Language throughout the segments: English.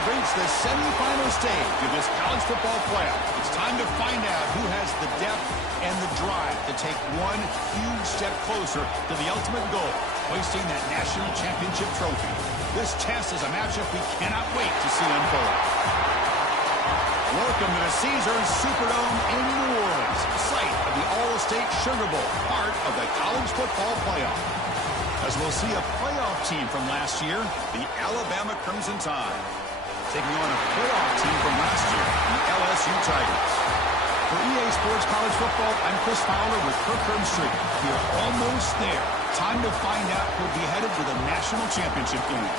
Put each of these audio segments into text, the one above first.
have reached the semifinal stage of this college football playoff. It's time to find out who has the depth and the drive to take one huge step closer to the ultimate goal, hoisting that national championship trophy. This test is a matchup we cannot wait to see unfold. Welcome to the Caesars Superdome in New Orleans, site of the All-State Sugar Bowl, part of the college football playoff. As we'll see a playoff team from last year, the Alabama Crimson Tide, taking on a playoff team from last year, the LSU Tigers. For EA Sports College Football, I'm Chris Fowler with Kirk Herbstreit. We're almost there. Time to find out who'll be headed to the national championship game.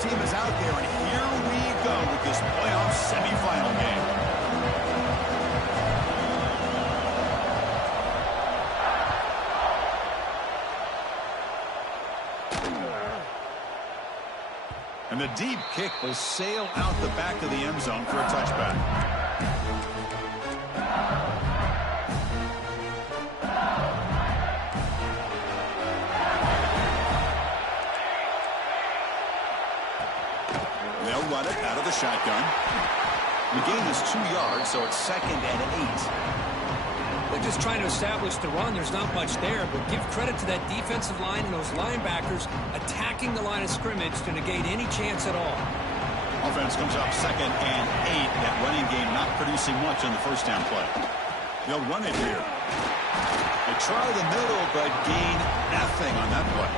Team is out there, and here we go with this playoff semifinal game. And the deep kick will sail out the back of the end zone for a touchback. They'll run it out of the shotgun. The gain is 2 yards, so it's 2nd and 8. They're just trying to establish the run. There's not much there, but give credit to that defensive line and those linebackers attacking the line of scrimmage to negate any chance at all. Offense comes up 2nd and 8. That running game not producing much on the first down play. They'll run it here. They try the middle, but gain nothing on that play.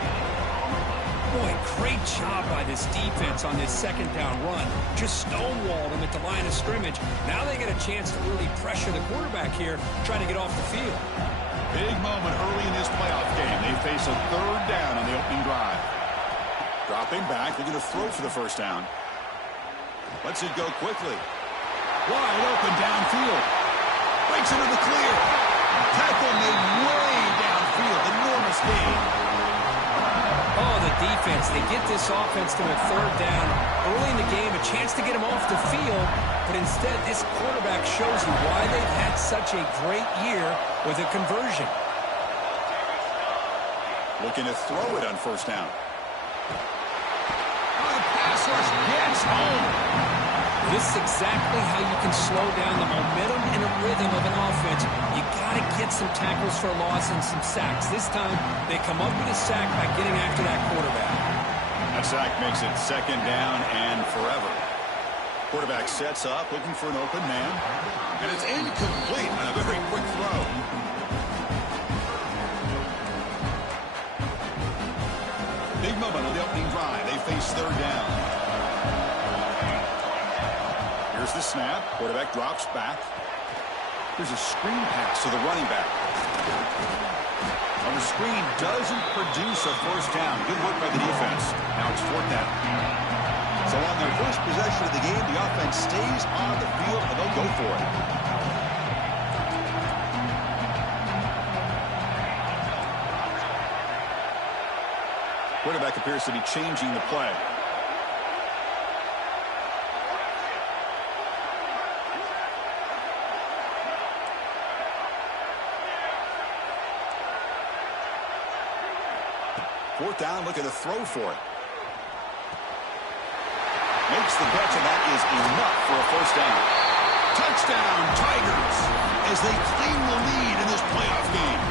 Boy, great job by this defense on this 2nd down run. Just stonewalled them at the line of scrimmage. Now they get a chance to really pressure the quarterback here, trying to get off the field. Big moment early in this playoff game. They face a 3rd down on the opening drive. Dropping back, they're going to throw for the first down. Lets it go quickly. Wide open downfield. Breaks into the clear. Tackle made way downfield. Enormous gain. Oh, the defense. They get this offense to a 3rd down early in the game, a chance to get him off the field, but instead this quarterback shows you why they've had such a great year with a conversion. Looking to throw it on first down. Oh, the pass rush gets home. This is exactly how you can slow down the momentum and a rhythm of an offense. You got to get some tackles for loss and some sacks. This time, they come up with a sack by getting after that quarterback. That sack makes it 2nd down and forever. Quarterback sets up, looking for an open man. And it's incomplete on a very quick throw. Big moment on the opening drive. They face 3rd down. Here's the snap. Quarterback drops back. Here's a screen pass to the running back. On the screen doesn't produce a first down. Good work by the defense. Now it's 4th down. So on their first possession of the game, the offense stays on the field and they'll go for it. Quarterback appears to be changing the play. Fourth down, look at the throw for it. Makes the catch, and that is enough for a first down. Touchdown, Tigers, as they claim the lead in this playoff game.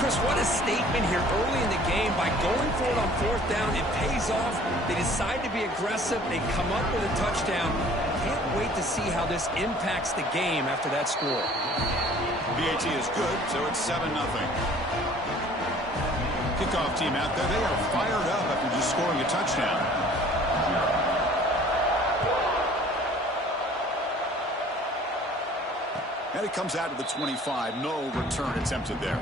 Chris, what a statement here early in the game. By going for it on 4th down, it pays off. They decide to be aggressive. They come up with a touchdown. Can't wait to see how this impacts the game after that score. BAT is good, so it's 7-0. Kickoff team out there, they are fired up after just scoring a touchdown. And it comes out to the 25. No return attempted there.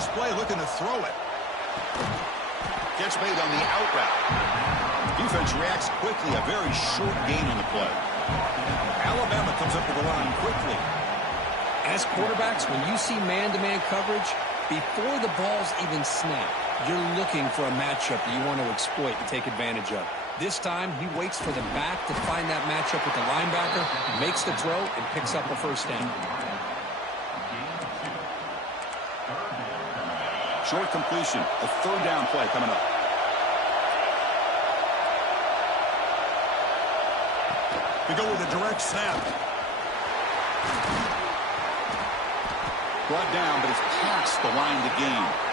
first play looking to throw it. Gets made on the out route. Defense reacts quickly. A very short gain on the play. Alabama comes up with the line quickly. As quarterbacks, when you see man-to-man coverage, before the balls even snap, you're looking for a matchup that you want to exploit and take advantage of. This time, he waits for the back to find that matchup with the linebacker, makes the throw, and picks up a first down. Short completion, a third down play coming up. We go with a direct snap. Brought down, but it's past the line to gain.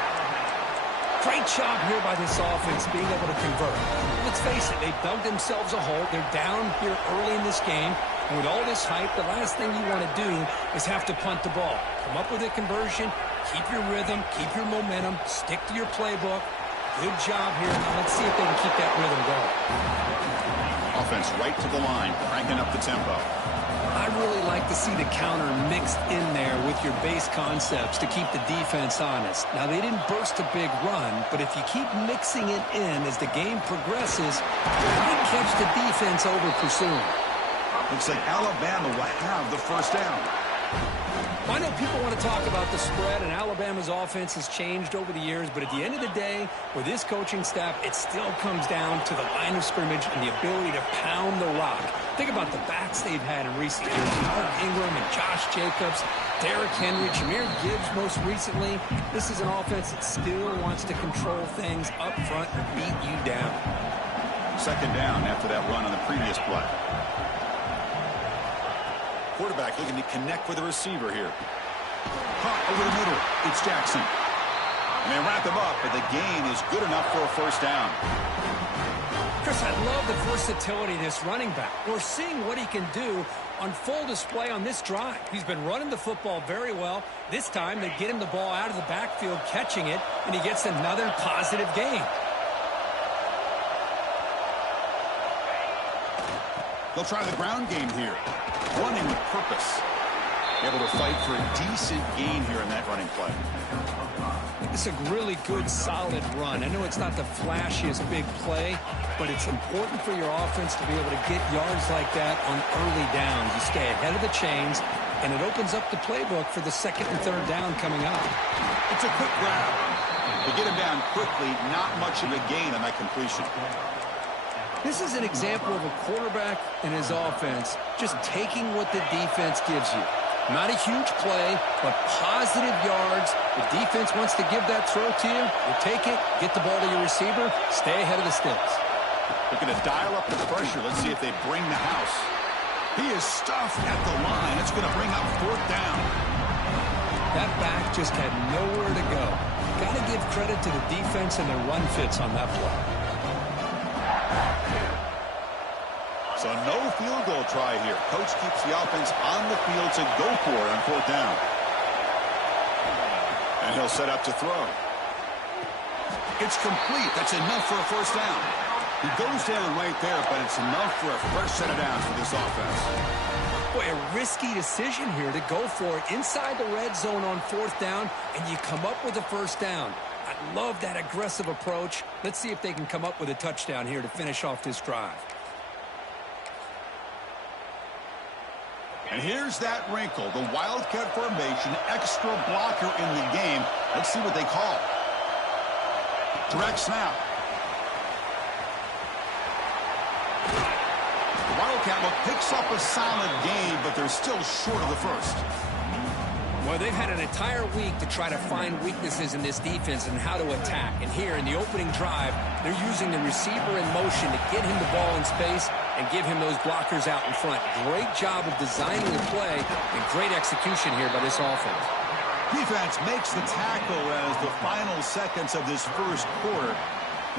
Great job here by this offense being able to convert. Let's face it, they've dug themselves a hole. They're down here early in this game. And with all this hype, the last thing you want to do is have to punt the ball. Come up with a conversion, keep your rhythm, keep your momentum, stick to your playbook. Good job here. Now let's see if they can keep that rhythm going. Offense right to the line, cranking up the tempo. I really like to see the counter mixed in there with your base concepts to keep the defense honest. Now, they didn't burst a big run, but if you keep mixing it in as the game progresses, you might catch the defense over pursuing. Looks like Alabama will have the first down. I know people want to talk about the spread, and Alabama's offense has changed over the years, but at the end of the day, with this coaching staff, it still comes down to the line of scrimmage and the ability to pound the rock. Think about the backs they've had in recent years. Mark Ingram and Josh Jacobs, Derrick Henry, Jahmyr Gibbs most recently. This is an offense that still wants to control things up front and beat you down. Second down after that run on the previous play. Quarterback looking to connect with the receiver here. Caught over the middle. It's Jackson. And they wrap him up, but the gain is good enough for a first down. Chris, I love the versatility of this running back. We're seeing what he can do on full display on this drive. He's been running the football very well. This time, they get him the ball out of the backfield, catching it, and he gets another positive gain. They'll try the ground game here. Running with purpose. Able to fight for a decent gain here in that running play. It's a really good, solid run. I know it's not the flashiest big play, but it's important for your offense to be able to get yards like that on early downs. You stay ahead of the chains, and it opens up the playbook for the second and third down coming up. It's a quick grab. They get him down quickly. Not much of a gain on that completion. This is an example of a quarterback and his offense just taking what the defense gives you. Not a huge play, but positive yards. The defense wants to give that throw to you. You take it, get the ball to your receiver, stay ahead of the sticks. Looking to dial up the pressure. Let's see if they bring the house. He is stuffed at the line. It's going to bring up fourth down. That back just had nowhere to go. Got to give credit to the defense and their run fits on that play. So no field goal try here. Coach keeps the offense on the field to go for it on fourth down. And he'll set up to throw. It's complete. That's enough for a first down. He goes down right there, but it's enough for a fresh set of downs for this offense. Boy, a risky decision here to go for it inside the red zone on fourth down, and you come up with a first down. I love that aggressive approach. Let's see if they can come up with a touchdown here to finish off this drive. And here's that wrinkle, the Wildcat formation, extra blocker in the game. Let's see what they call. Direct snap. The Wildcat look picks up a solid gain, but they're still short of the first. Well, they've had an entire week to try to find weaknesses in this defense and how to attack. And here in the opening drive, they're using the receiver in motion to get him the ball in space and give him those blockers out in front. Great job of designing the play and great execution here by this offense. Defense makes the tackle as the final seconds of this first quarter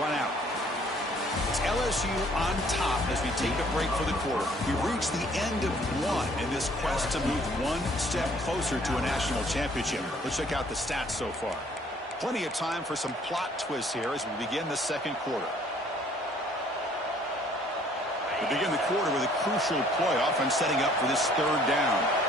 run out. It's LSU on top as we take a break for the quarter. We reach the end of one in this quest to move one step closer to a national championship. Let's check out the stats so far. Plenty of time for some plot twists here as we begin the second quarter. We begin the quarter with a crucial play, offense setting up for this third down.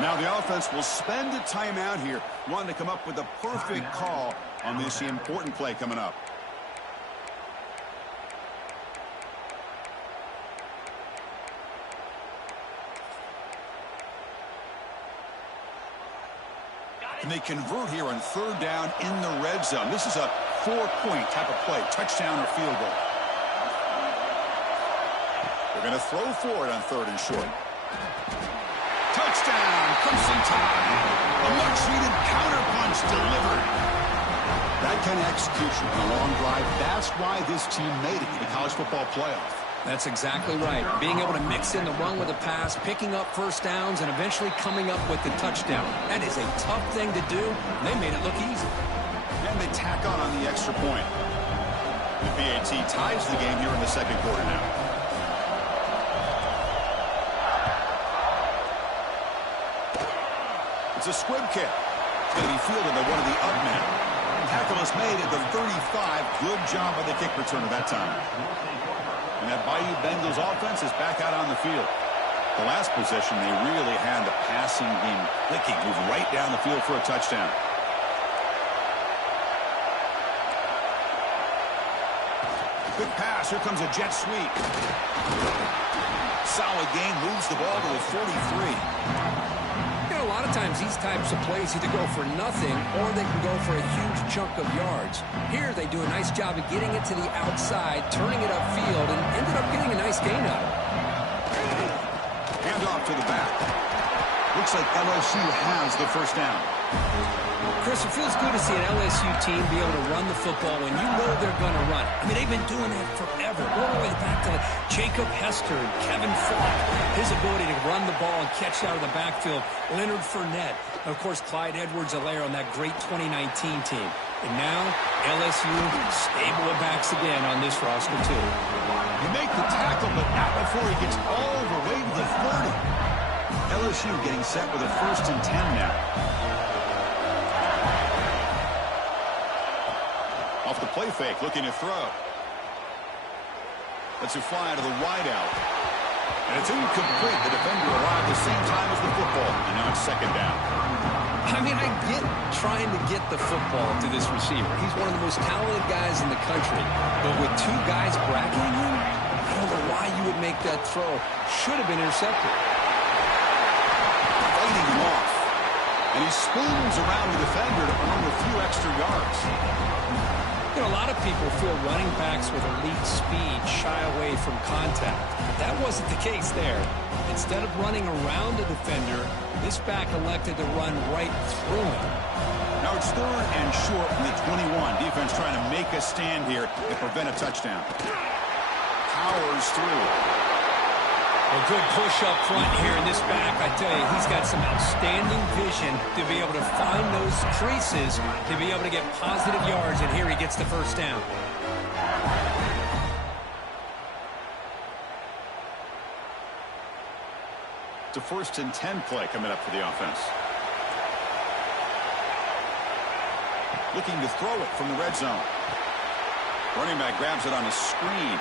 Now the offense will spend a timeout here, wanting to come up with the perfect call on this important play coming up. And they convert here on 3rd down in the red zone. This is a 4-point type of play, touchdown or field goal. They're going to throw for it on 3rd and short. Touchdown, Crimson Tide. A much-needed counterpunch delivered. That kind of execution on a long drive, that's why this team made it to the college football playoff. That's exactly right. Being able to mix in the run with the pass, picking up first downs, and eventually coming up with the touchdown. That is a tough thing to do, and they made it look easy. And they tack on the extra point. The PAT ties the game here in the 2nd quarter now. It's a squib kick. It's going to be fielded by one of the up men. Tackle is made at the 35. Good job by the kick returner that time. And that Bayou Bengals offense is back out on the field. The last possession, they really had the passing game clicking, move right down the field for a touchdown. Quick pass. Here comes a jet sweep. Solid gain. Moves the ball to the 43. A lot of times these types of plays either go for nothing or they can go for a huge chunk of yards. Here they do a nice job of getting it to the outside, turning it upfield, and ended up getting a nice gain out of it. Hand off to the back. Looks like LSU has the first down. Chris, it feels good to see an LSU team be able to run the football when you know they're going to run. I mean, they've been doing that forever. All the way back to Jacob Hester and Kevin Falk. His ability to run the ball and catch out of the backfield. Leonard Fournette. And, of course, Clyde Edwards-Helaire on that great 2019 team. And now, LSU stable of backs again on this roster, too. You make the tackle, but not before he gets all the way to the 30. LSU getting set with a 1st and 10 now. Off the play fake, looking to throw. Lets it fly to the wideout. And it's incomplete. The defender arrived the same time as the football. And now it's 2nd down. I mean, I get trying to get the football to this receiver. He's one of the most talented guys in the country. But with 2 guys bracketing him, I don't know why you would make that throw. Should have been intercepted. Fighting him off. And he spoons around the defender to earn a few extra yards. You know, a lot of people feel running backs with elite speed shy away from contact. That wasn't the case there. Instead of running around the defender, this back elected to run right through him. Now it's 3rd and short from the 21. Defense trying to make a stand here to prevent a touchdown. Powers through. A good push up front here in this back. I tell you, he's got some outstanding vision to be able to find those creases, to be able to get positive yards, and here he gets the first down. It's a 1st and 10 play coming up for the offense. Looking to throw it from the red zone. Running back grabs it on a screen.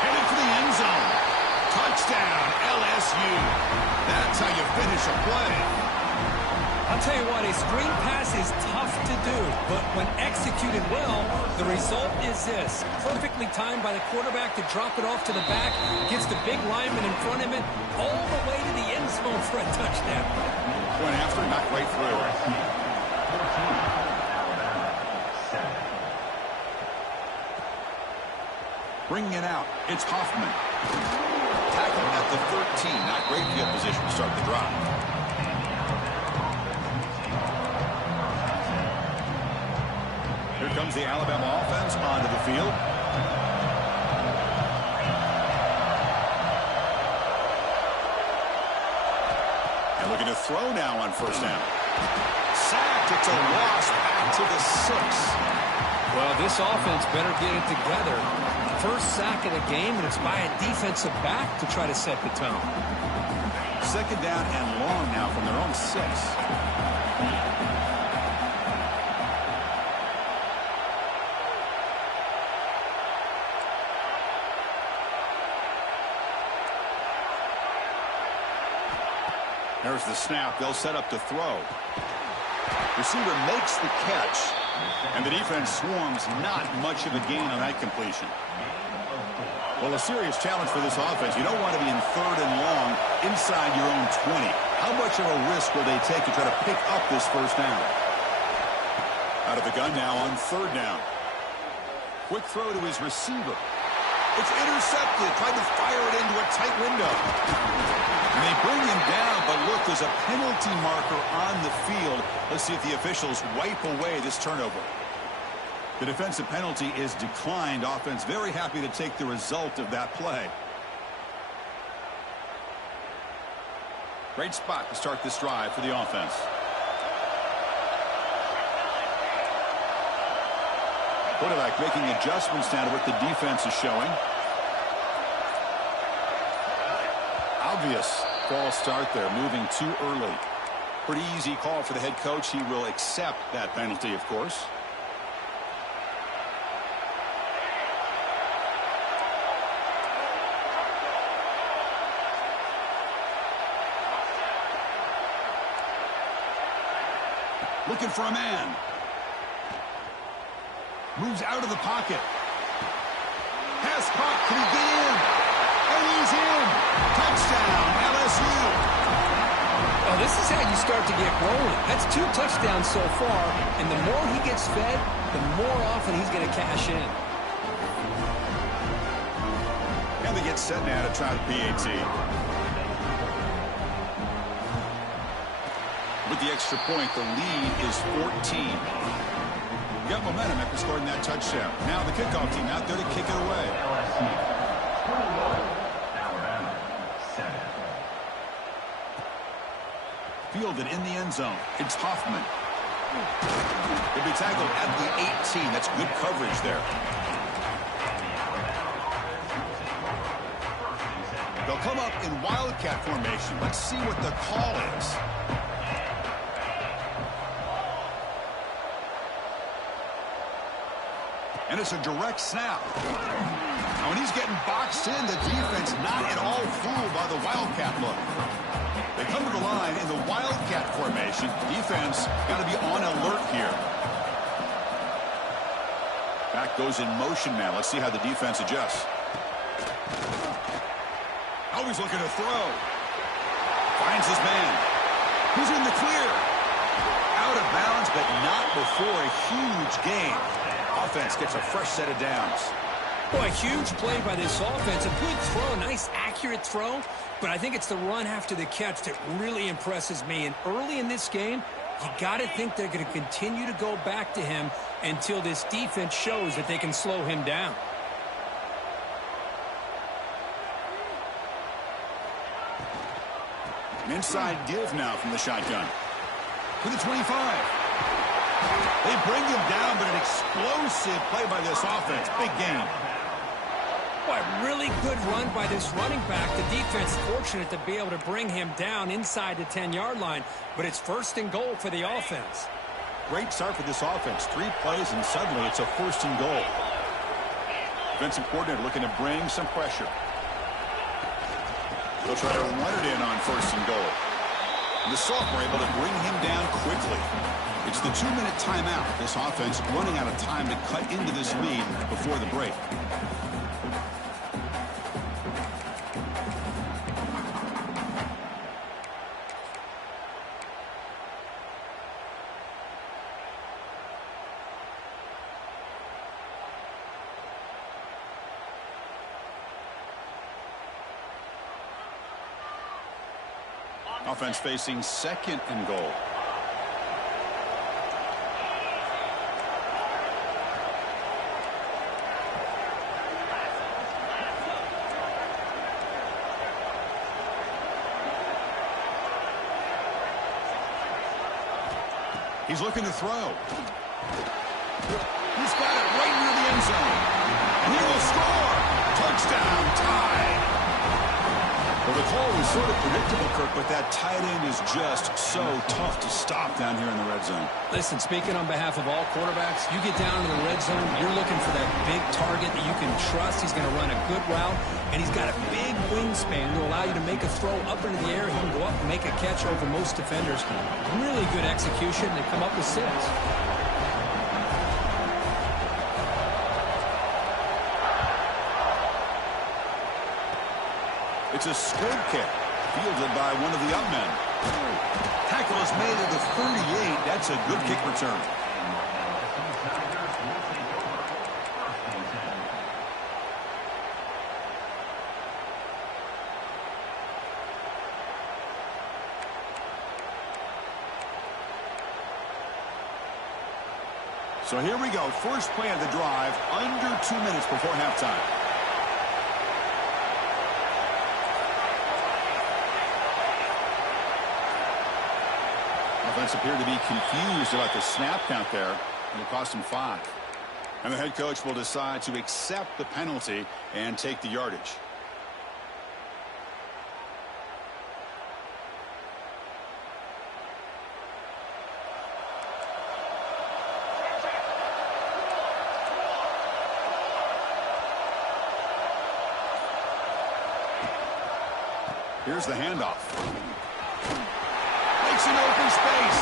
Headed for the end zone. Touchdown, LSU. That's how you finish a play. I'll tell you what, a screen pass is tough to do, but when executed well, the result is this. Perfectly timed by the quarterback to drop it off to the back, gets the big lineman in front of him, all the way to the end zone for a touchdown. Went after, knocked right through. Bringing it out, it's Hoffman. Tackle at the 13. Not great field position to start the drive. Here comes the Alabama offense onto the field. And looking to throw now on 1st down. Sacked. It's a loss back to the 6. Well, this offense better get it together. First sack of the game, and it's by a defensive back to try to set the tone. 2nd down and long now from their own 6. There's the snap. They'll set up to throw. Receiver makes the catch, and the defense swarms. Not much of a gain on that completion. Well, a serious challenge for this offense. You don't want to be in 3rd and long inside your own 20. How much of a risk will they take to try to pick up this first down? Out of the gun now on 3rd down. Quick throw to his receiver. It's intercepted. Tried to fire it into a tight window. And they bring him down, but look, there's a penalty marker on the field. Let's see if the officials wipe away this turnover. The defensive penalty is declined. Offense very happy to take the result of that play. Great spot to start this drive for the offense. Quarterback making adjustments now to what the defense is showing. Obvious false start there, moving too early. Pretty easy call for the head coach. He will accept that penalty, of course. Looking for a man. Moves out of the pocket. Pass caught. Can he get in? And he's in. Touchdown, LSU. Oh, this is how you start to get rolling. That's 2 touchdowns so far, and the more he gets fed, the more often he's going to cash in. And they get set now to try the PAT. With the extra point, the lead is 14. Got momentum after scoring that touchdown. Now the kickoff team out there to kick it away. Fielded in the end zone. It's Hoffman. He'll be tackled at the 18. That's good coverage there. They'll come up in wildcat formation. Let's see what the call is. And it's a direct snap. Now, when he's getting boxed in, the defense not at all fooled by the wildcat look. They come to the line in the wildcat formation. Defense got to be on alert here. Back goes in motion now. Let's see how the defense adjusts. Always looking to throw. Finds his man. Who's in the clear? Out of bounds, but not before a huge gain. Offense gets a fresh set of downs. Boy, a huge play by this offense. A good throw, a nice accurate throw. But I think it's the run after the catch that really impresses me. And early in this game, you got to think they're going to continue to go back to him until this defense shows that they can slow him down. An inside give now from the shotgun. To the 25. They bring him down, but an explosive play by this offense. Big game. Boy, really good run by this running back. The defense fortunate to be able to bring him down inside the 10-yard line, but it's 1st and goal for the offense. Great start for this offense. 3 plays, and suddenly it's a 1st and goal. Defensive coordinator looking to bring some pressure. They'll try to run it in on 1st and goal. And the sophomore able to bring him down quickly. It's the 2-minute timeout. This offense running out of time to cut into this lead before the break. Offense facing 2nd and goal. He's looking to throw. He's got it right near the end zone. And he will score. Touchdown, tied. Well, the call was Sort of predictable, Kirk, but that tight end is just so tough to stop down here in the red zone. Listen, speaking on behalf of all quarterbacks, you get down in the red zone, you're looking for that big target that you can trust. He's going to run a good route, and he's got a big wingspan to allow you to make a throw up into the air. He can go up and make a catch over most defenders. Really good execution. They come up with 6. It's a scope kick, fielded by one of the up men. Tackle is made at the 38. That's a good kick return. So here we go. First play of the drive, under 2 minutes before halftime. Offense appeared to be confused about the snap count there, and it cost him 5. And the head coach will decide to accept the penalty and take the yardage. Here's the handoff. Makes an open space.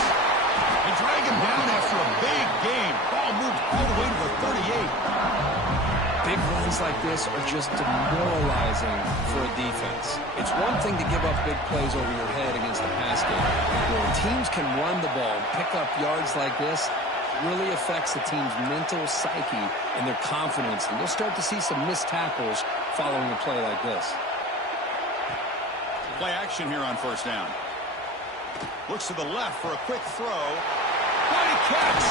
They drag him down after a big game. Ball moved all the way to the 38. Big runs like this are just demoralizing for a defense. It's one thing to give up big plays over your head against the pass game. When teams can run the ball and pick up yards like this, it really affects the team's mental psyche and their confidence. And you'll start to see some missed tackles following a play like this. Play action here on first down. Looks to the left for a quick throw. What a catch!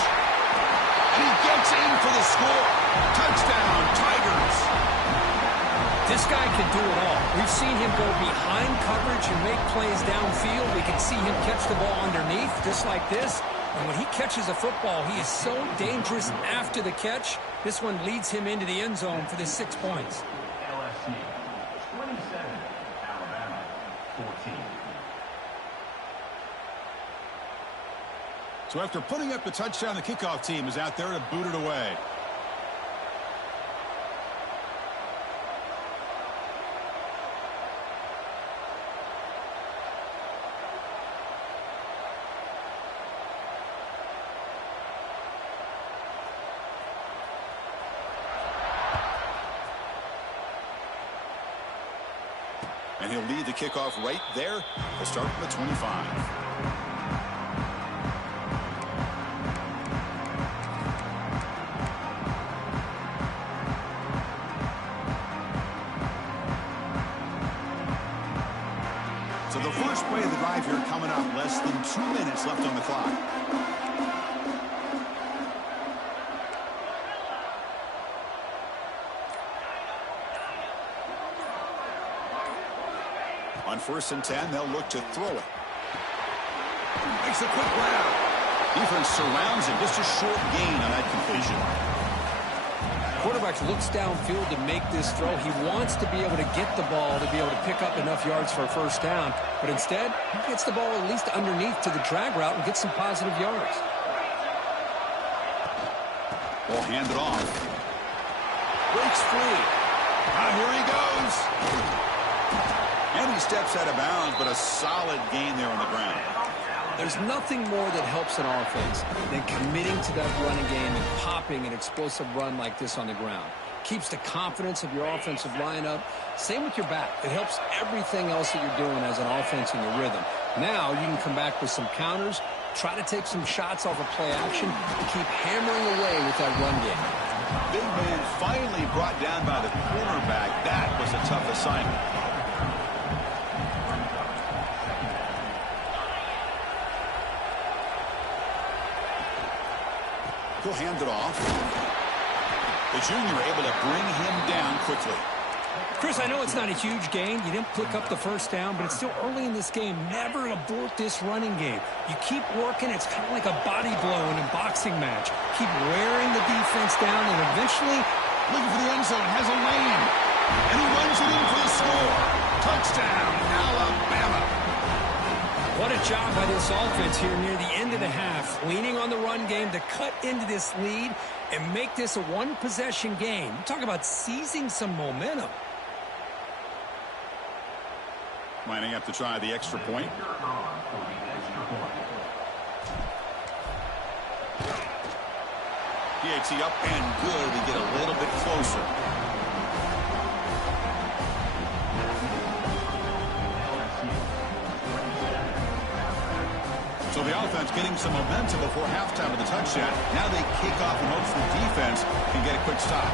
And he gets in for the score. Touchdown, Tigers. This guy can do it all. We've seen him go behind coverage and make plays downfield. We can see him catch the ball underneath, just like this. And when he catches a football, he is so dangerous after the catch. This one leads him into the end zone for the 6 points. LSU 27, Alabama 14. So after putting up the touchdown, the kickoff team is out there to boot it away. And he'll lead the kickoff right there to start from the 25. So the first play of the drive here coming up, less than 2 minutes left on the clock. On 1st and 10, they'll look to throw it. Makes a quick grab. Defense surrounds him. Just a short gain on that completion. Quarterback looks downfield to make this throw. He wants to be able to get the ball to be able to pick up enough yards for a first down. But instead, he gets the ball at least underneath to the drag route and gets some positive yards. Ball handed off. Breaks free. Now here he goes. And he steps out of bounds, but a solid gain there on the ground. There's nothing more that helps an offense than committing to that running game and popping an explosive run like this on the ground. Keeps the confidence of your offensive lineup. Same with your back. It helps everything else that you're doing as an offense in your rhythm. Now you can come back with some counters, try to take some shots off of play action, and keep hammering away with that run game. Big man finally brought down by the cornerback. That was a tough assignment. He'll hand it off. The junior able to bring him down quickly. Chris, I know it's not a huge gain. You didn't pick up the first down, but it's still early in this game. Never abort this running game. You keep working. It's kind of like a body blow in a boxing match. Keep wearing the defense down, and eventually looking for the end zone. Has a lane. And he runs it in for the score. Touchdown, Alabama. What a job by this offense here near the end of the half, leaning on the run game to cut into this lead and make this a one-possession game. Talk about seizing some momentum. Lining up to try the extra point. PAT up and good to get a little bit closer. So the offense getting some momentum before halftime with the touchdown. Now they kick off in hopes the defense can get a quick stop.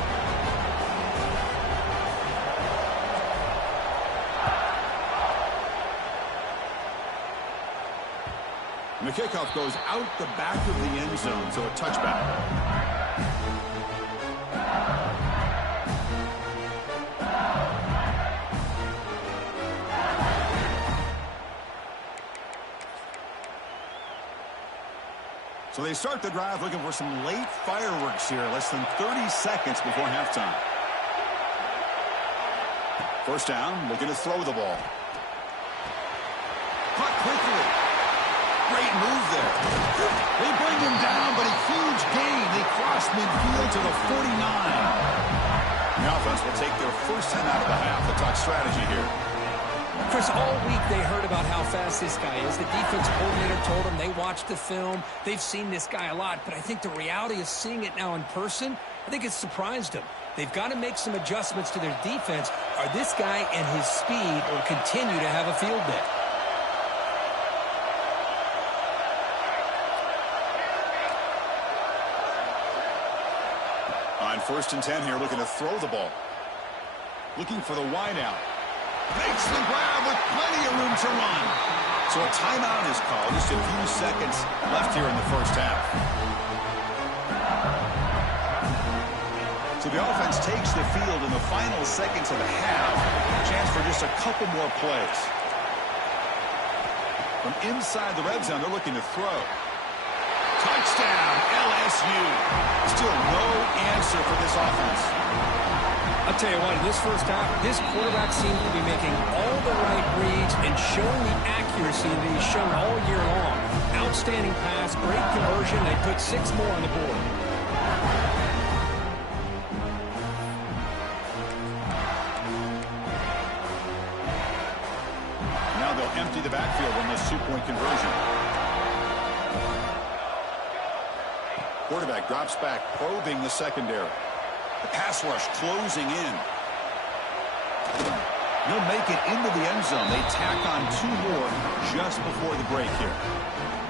And the kickoff goes out the back of the end zone, so a touchback. So they start the drive looking for some late fireworks here, less than 30 seconds before halftime. First down, looking to throw the ball. Caught quickly. Great move there. They bring him down, but a huge gain. They cross midfield to the 49. The offense will take their first 10 out of the half. The talk strategy here. Chris, all week they heard about how fast this guy is. The defense coordinator told them they watched the film. They've seen this guy a lot, but I think the reality of seeing it now in person, I think it's surprised them. They've got to make some adjustments to their defense, or this guy and his speed will continue to have a field day. On 1st and 10 here, looking to throw the ball. Looking for the wide out. Makes the grab with plenty of room to run. So a timeout is called. Just a few seconds left here in the first half. So the offense takes the field in the final seconds of the half. Chance for just a couple more plays. From inside the red zone, they're looking to throw. Touchdown, LSU. Still no answer for this offense. I'll tell you what, in this first half, this quarterback seems to be making all the right reads and showing the accuracy that he's shown all year long. Outstanding pass, great conversion. They put 6 more on the board. Now they'll empty the backfield on this 2-point conversion. Quarterback drops back, probing the secondary. The pass rush closing in. They'll make it into the end zone. They tack on 2 more just before the break here.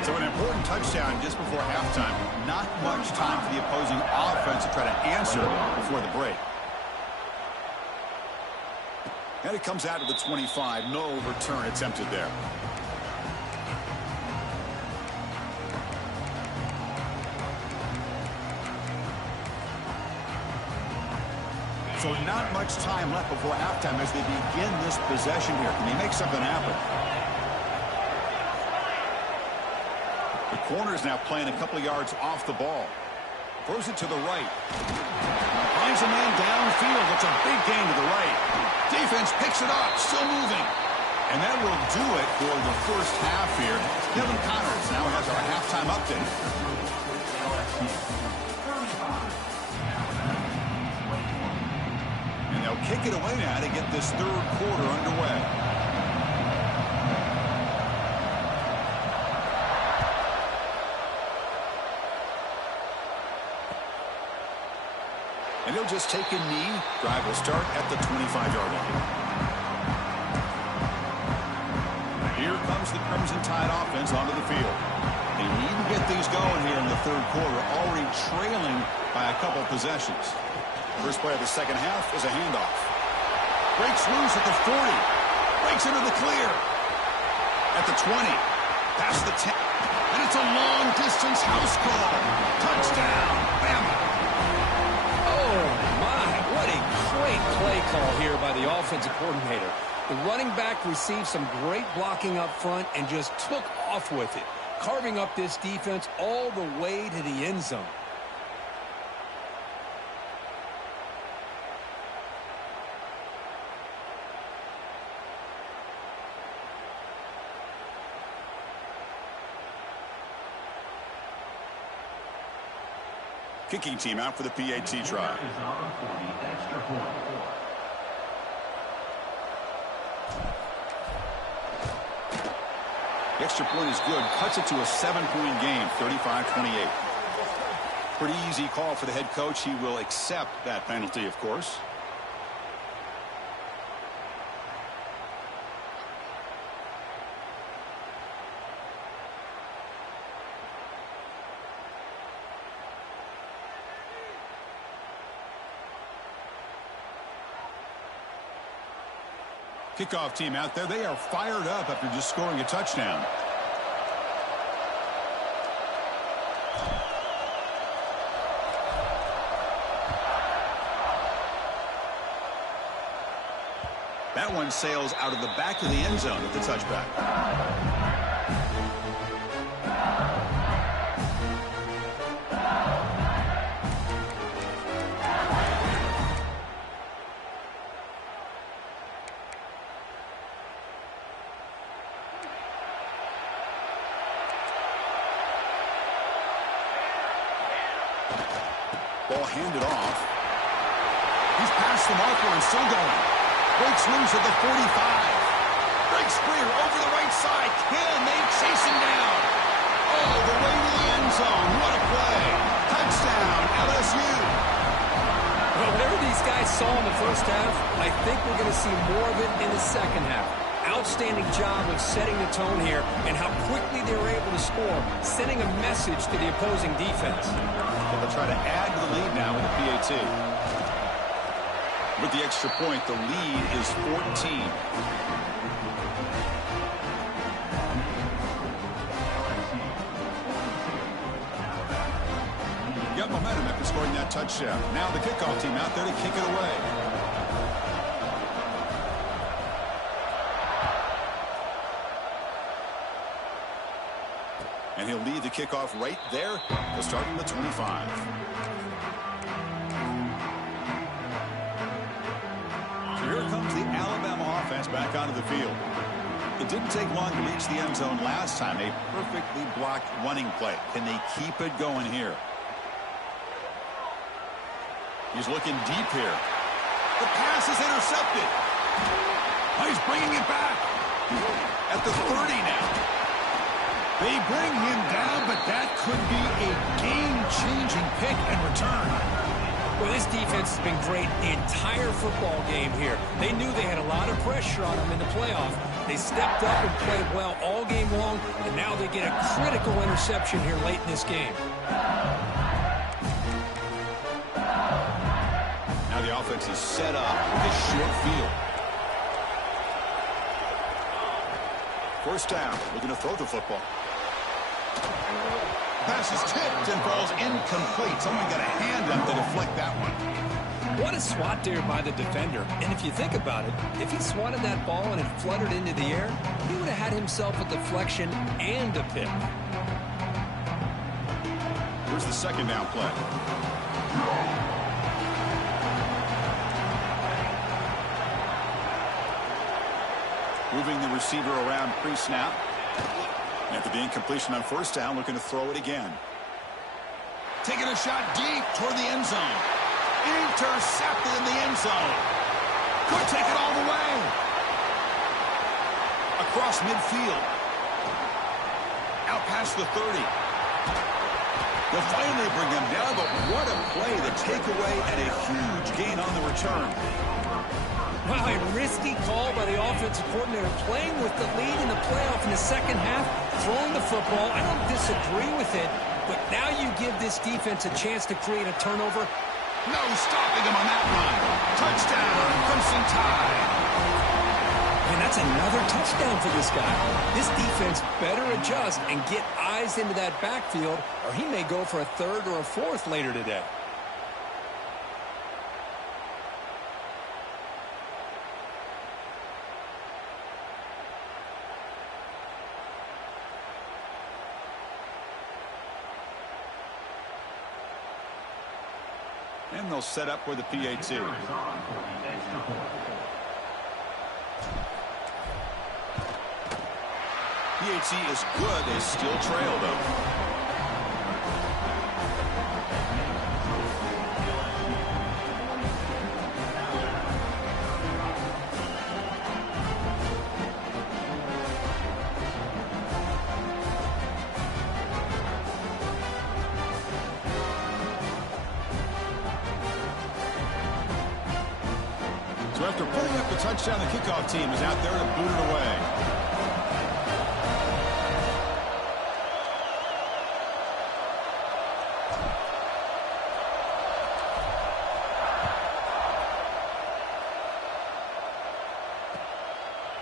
So an important touchdown just before halftime. Not much time for the opposing offense to try to answer before the break. And it comes out to the 25. No return attempted there. So not much time left before halftime as they begin this possession here. Can they make something happen? The corner is now playing a couple of yards off the ball. Throws it to the right. Finds a man downfield. It's a big gain to the right. Defense picks it up. Still moving. And that will do it for the first half here. Kevin Connors now has our halftime update. They'll kick it away now to get this third quarter underway. And he'll just take a knee. Drive will start at the 25-yard line. Here comes the Crimson Tide offense onto the field. They need to get things going here in the third quarter, already trailing by a couple possessions. First play of the second half is a handoff. Breaks loose at the 40. Breaks into the clear. At the 20. Past the 10. And it's a long-distance house call. Touchdown, Bama. Oh, my. What a great play call here by the offensive coordinator. The running back received some great blocking up front and just took off with it, carving up this defense all the way to the end zone. Kicking team out for the PAT try. The extra point is good. Cuts it to a 7-point game, 35-28. Pretty easy call for the head coach. He will accept that penalty, of course. Kickoff team out there. They are fired up after just scoring a touchdown. That one sails out of the back of the end zone at the touchback. Ball handed off. He's past the marker and still going. Breaks loose at the 45. Breaks free over the right side. Can they chase him down? Oh, the way to the end zone. What a play. Touchdown, LSU. Well, whatever these guys saw in the first half, I think we're going to see more of it in the second half. Outstanding job of setting the tone here and how quickly they were able to score, sending a message to the opposing defense. They'll try to add to the lead now with the PAT. With the extra point, the lead is 14. Got momentum after scoring that touchdown. Now the kickoff team out there to kick it away. And he'll lead the kickoff right there. They'll start from the 25. So here comes the Alabama offense back onto the field. It didn't take long to reach the end zone last time. A perfectly blocked running play. Can they keep it going here? He's looking deep here. The pass is intercepted. Oh, he's bringing it back. At the 30 now. They bring him down, but that could be a game-changing pick and return. Well, this defense has been great the entire football game here. They knew they had a lot of pressure on them in the playoff. They stepped up and played well all game long, and now they get a critical interception here late in this game. Now the offense is set up with a short field. First down, looking to throw the football. Pass is tipped and falls incomplete. Someone got a hand up to deflect that one. What a swat there by the defender. And if you think about it, if he swatted that ball and it fluttered into the air, he would have had himself a deflection and a pick. Here's the second down play. Moving the receiver around pre-snap. After the incompletion on first down, looking to throw it again. Taking a shot deep toward the end zone. Intercepted in the end zone. Could take it all the way. Across midfield. Out past the 30. They'll finally bring him down, but what a play. The takeaway and a huge gain on the return. Wow, a risky call by the offensive coordinator, playing with the lead in the playoff in the second half, throwing the football. I don't disagree with it, but now you give this defense a chance to create a turnover. No stopping him on that run. Touchdown, Crimson Tide. And that's another touchdown for this guy. This defense better adjust and get eyes into that backfield, or he may go for a third or a fourth later today. And they'll set up for the PAT. PAT is good. They still trail, though. So after putting up the touchdown, the kickoff team is out there to boot it away.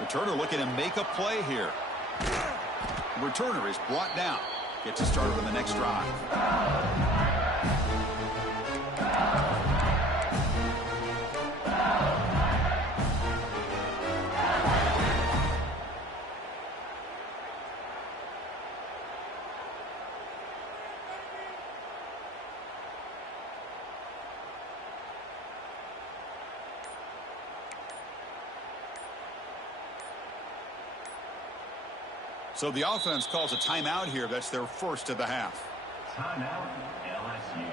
Returner looking to make a play here. Returner is brought down. Gets us started on the next drive. So the offense calls a timeout here. That's their first of the half. Timeout, LSU.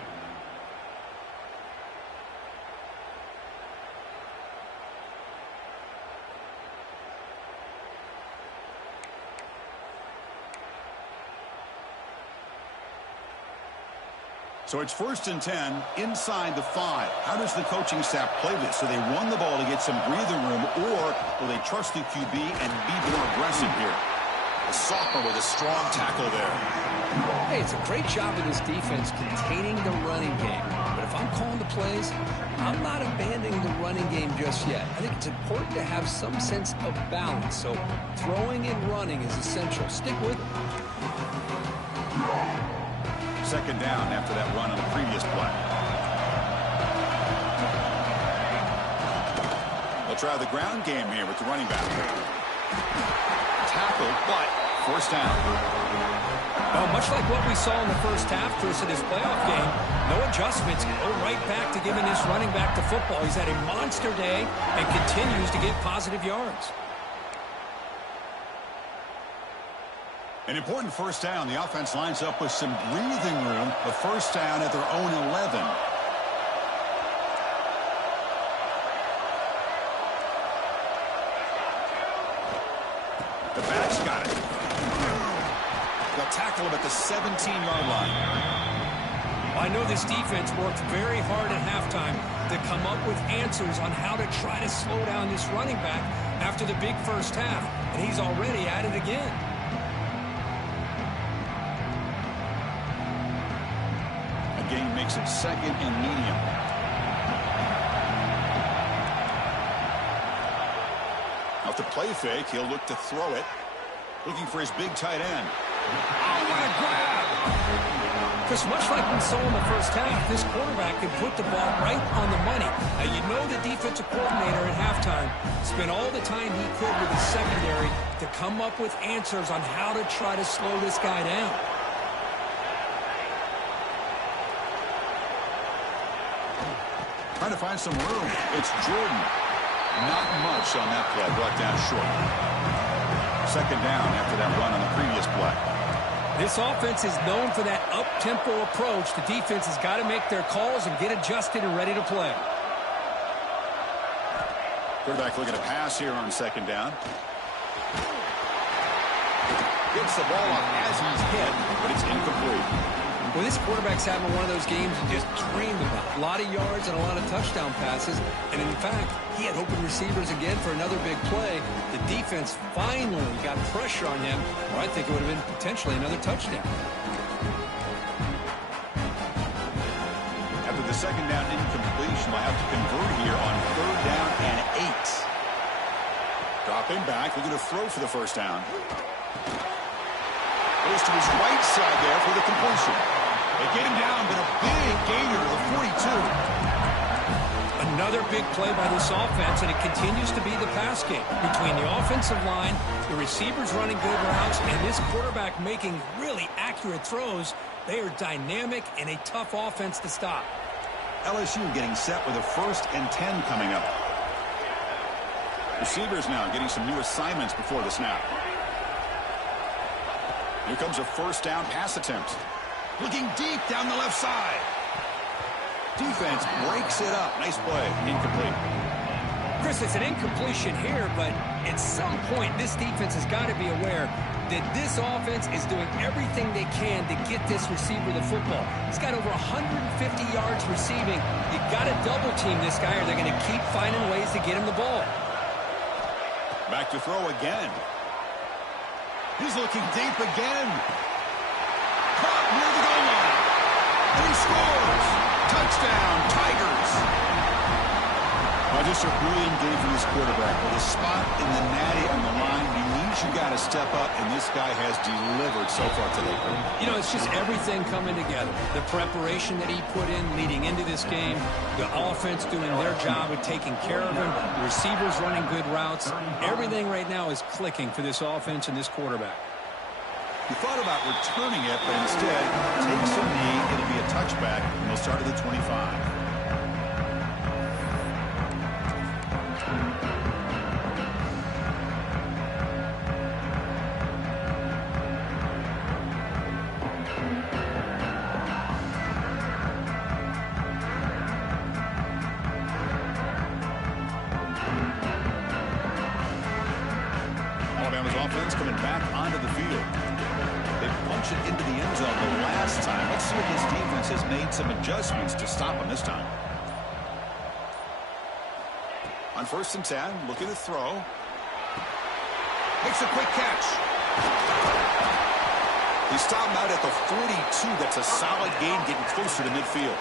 So it's 1st and 10 inside the 5. How does the coaching staff play this? Do they run the ball to get some breathing room, or will they trust the QB and be more aggressive here? The sophomore with a strong tackle there. Hey, it's a great job of this defense containing the running game. But if I'm calling the plays, I'm not abandoning the running game just yet. I think it's important to have some sense of balance. So throwing and running is essential. Stick with it. 2nd down after that run on the previous play. They'll try the ground game here with the running back. Tackled, but 1st down. Well, much like what we saw in the first half, Chris, in this playoff game, no adjustments. Go right back to giving this running back the football. He's had a monster day and continues to get positive yards. An important 1st down. The offense lines up with some breathing room. The 1st down at their own 11. The back's got it. They'll tackle him at the 17-yard line. I know this defense worked very hard at halftime to come up with answers on how to try to slow down this running back after the big first half, and he's already at it again. Gain makes it 2nd and medium. Off the play fake, he'll look to throw it. Looking for his big tight end. Oh, what a grab! Chris, much like we saw in the first half, this quarterback can put the ball right on the money. Now, you know the defensive coordinator at halftime spent all the time he could with his secondary to come up with answers on how to try to slow this guy down. Trying to find some room. It's Jordan. Not much on that play. Brought down short. 2nd down after that run on the previous play. This offense is known for that up-tempo approach. The defense has got to make their calls and get adjusted and ready to play. Quarterback looking to pass here on 2nd down. Gets the ball off as he's hit, but it's incomplete. Well, this quarterback's having one of those games he just dreamed about. A lot of yards and a lot of touchdown passes. And in fact, he had open receivers again for another big play. The defense finally got pressure on him, or I think it would have been potentially another touchdown. After the 2nd down incompletion, they'll have to convert here on 3rd down and 8. Dropping back, looking to throw for the 1st down. Goes to his right side there for the completion. They get him down, but a big gainer to the 42. Another big play by this offense, and it continues to be the pass game. Between the offensive line, the receivers running good routes, and this quarterback making really accurate throws, they are dynamic and a tough offense to stop. LSU getting set with a 1st and 10 coming up. Receivers now getting some new assignments before the snap. Here comes a 1st down pass attempt. Looking deep down the left side. Defense breaks it up. Nice play. Incomplete. Chris, it's an incompletion here, but at some point, this defense has got to be aware that this offense is doing everything they can to get this receiver the football. He's got over 150 yards receiving. You got to double team this guy or they're going to keep finding ways to get him the ball. Back to throw again. He's looking deep again. Caught near the goal line. And he scores. Touchdown, Tigers. Just a brilliant game for this quarterback. With a spot in the natty on the line, he means you got to step up, and this guy has delivered so far today. You know, it's just everything coming together. The preparation that he put in leading into this game, the offense doing their job of taking care of him, the receivers running good routes. Everything right now is clicking for this offense and this quarterback. He thought about returning it, but instead takes a knee. It'll be a touchback, and they'll start at the 25. Alabama's offense coming back onto the field. They punch it into the end zone the last time. Let's see if this defense has made some adjustments to stop him this time. On 1st and 10, looking to throw. Makes a quick catch. He stopped out at the 42. That's a solid gain, getting closer to midfield.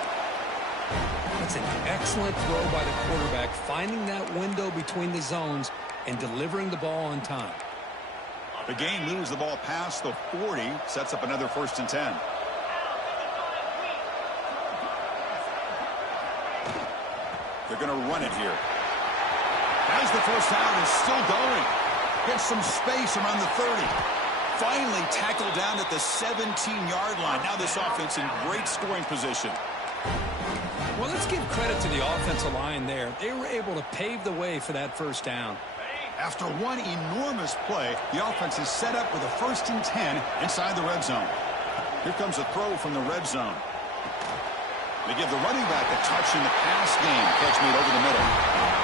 That's an excellent throw by the quarterback, finding that window between the zones and delivering the ball on time. The game moves the ball past the 40, sets up another 1st and 10. They're going to run it here. As the first down is still going. Gets some space around the 30. Finally tackled down at the 17-yard line. Now this offense in great scoring position. Well, let's give credit to the offensive line there. They were able to pave the way for that first down. After one enormous play, the offense is set up with a 1st and 10 inside the red zone. Here comes a throw from the red zone. They give the running back a touch in the pass game. Catch made over the middle.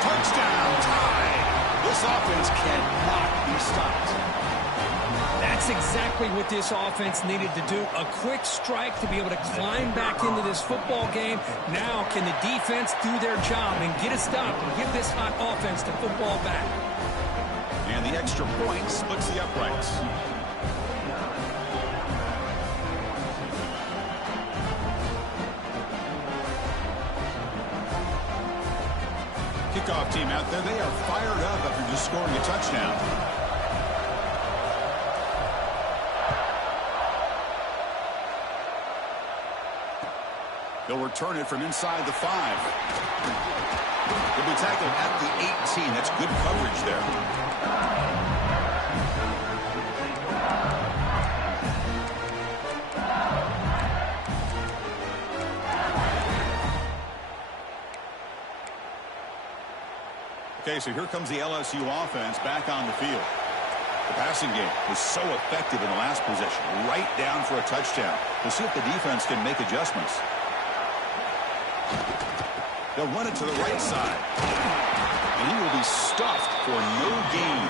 Touchdown, tie. This offense cannot be stopped. That's exactly what this offense needed to do. A quick strike to be able to climb back into this football game. Now can the defense do their job and get a stop and give this hot offense the football back? And the extra point splits the uprights. Kickoff team out there. They are fired up after just scoring a touchdown. They'll return it from inside the 5. They'll be tackled at the 18. That's good coverage there. Okay, so here comes the LSU offense back on the field. The passing game was so effective in the last possession, right down for a touchdown. We'll see if the defense can make adjustments. They'll run it to the right side. And he will be stuffed for no gain.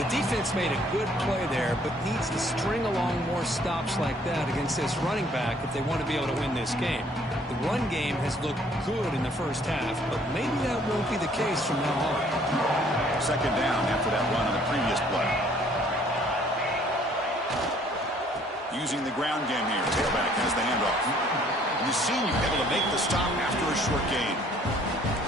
The defense made a good play there, but needs to string along more stops like that against this running back if they want to be able to win this game. The run game has looked good in the first half, but maybe that won't be the case from now on. 2nd down after that run on the previous play. Using the ground game here. Tailback has the handoff. And the senior able to make the stop after a short gain.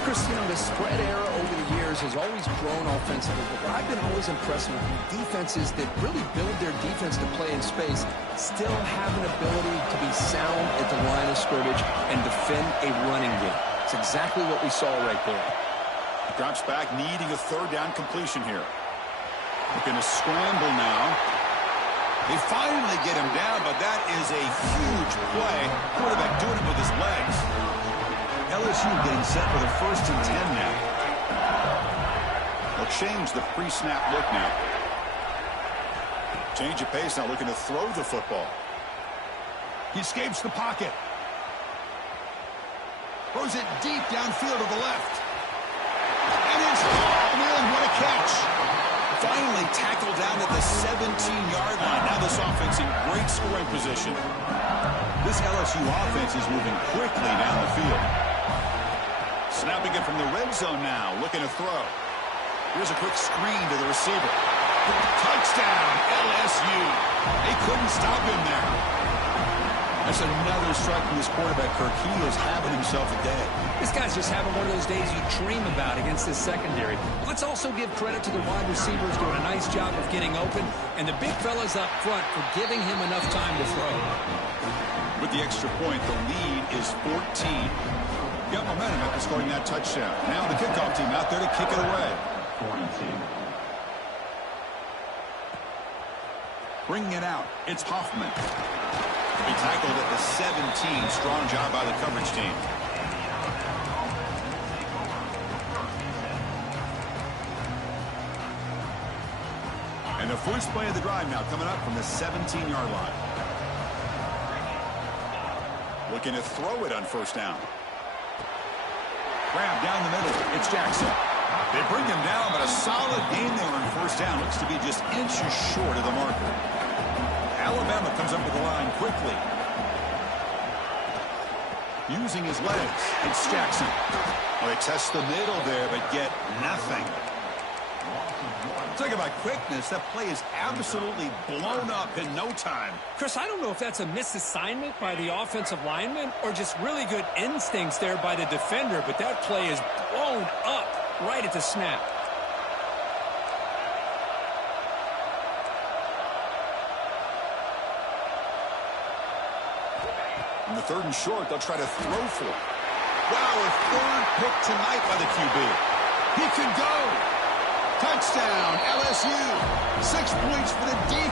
Chris, you know, the spread era over the years has always grown offensively, but what I've been always impressed with defenses that really build their defense to play in space still have an ability to be sound at the line of scrimmage and defend a running game. It's exactly what we saw right there. Drops back, needing a 3rd down completion here. Looking to scramble now. They finally get him down, but that is a huge play. Quarterback doing it with his legs. LSU getting set for the 1st and 10 now. They'll change the pre-snap look now. Change of pace now, looking to throw the football. He escapes the pocket. Throws it deep downfield to the left. And it's hauled in. What a catch. Finally tackled down at the 17-yard line. Now this offense in great scoring position. This LSU offense is moving quickly down the field. Snapping it from the red zone now. Looking to throw. Here's a quick screen to the receiver. Touchdown, LSU. They couldn't stop him there. That's another strike from this quarterback, Kirk. He is having himself a day. This guy's just having one of those days you dream about against this secondary. Let's also give credit to the wide receivers doing a nice job of getting open, and the big fellas up front for giving him enough time to throw. With the extra point, the lead is 14. Got momentum after scoring that touchdown. Now the kickoff team out there to kick it away. 42. Bringing it out, it's Hoffman. He tackled at the 17. Strong job by the coverage team. And the first play of the drive now coming up from the 17-yard line. Looking to throw it on first down. Grab down the middle. It's Jackson. They bring him down, but a solid game there on first down. Looks to be just inches short of the marker. Alabama comes up with the line quickly. Using his legs, it's Jackson. Oh, they test the middle there, but get nothing. Talk about quickness. That play is absolutely blown up in no time. Chris, I don't know if that's a misassignment by the offensive lineman or just really good instincts there by the defender, but that play is blown up right at the snap. On the 3rd and short, they'll try to throw for it. Wow, a 3rd pick tonight by the QB. He could go. Touchdown, LSU. 6 points for the defense.